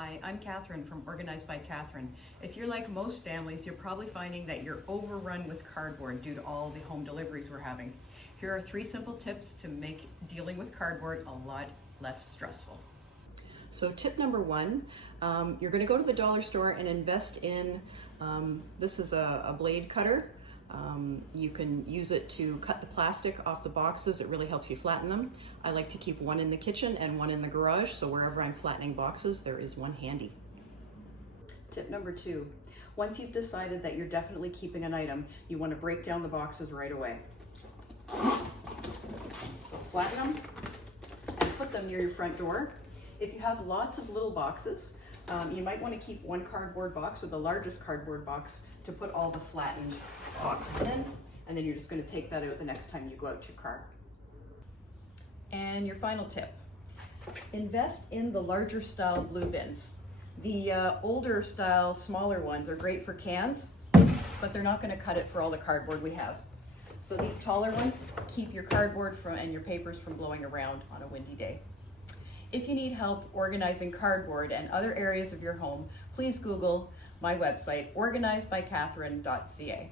Hi, I'm Catherine from Organized by Catherine. If you're like most families, you're probably finding that you're overrun with cardboard due to all the home deliveries we're having. Here are 3 simple tips to make dealing with cardboard a lot less stressful. So tip number 1, you're going to go to the dollar store and invest in, this is a blade cutter. You can use it to cut the plastic off the boxes. It really helps you flatten them. I like to keep one in the kitchen and one in the garage, so wherever I'm flattening boxes, there is one handy. Tip number 2, once you've decided that you're definitely keeping an item, you want to break down the boxes right away. So flatten them and put them near your front door. If you have lots of little boxes, you might want to keep one cardboard box, or the largest cardboard box, to put all the flattened boxes in, and then you're just going to take that out the next time you go out to your car. And your final tip, invest in the larger style blue bins. The older style, smaller ones are great for cans, but they're not going to cut it for all the cardboard we have. So these taller ones keep your cardboard and your papers from blowing around on a windy day. If you need help organizing cardboard and other areas of your home, please Google my website, organizedbycatherine.ca.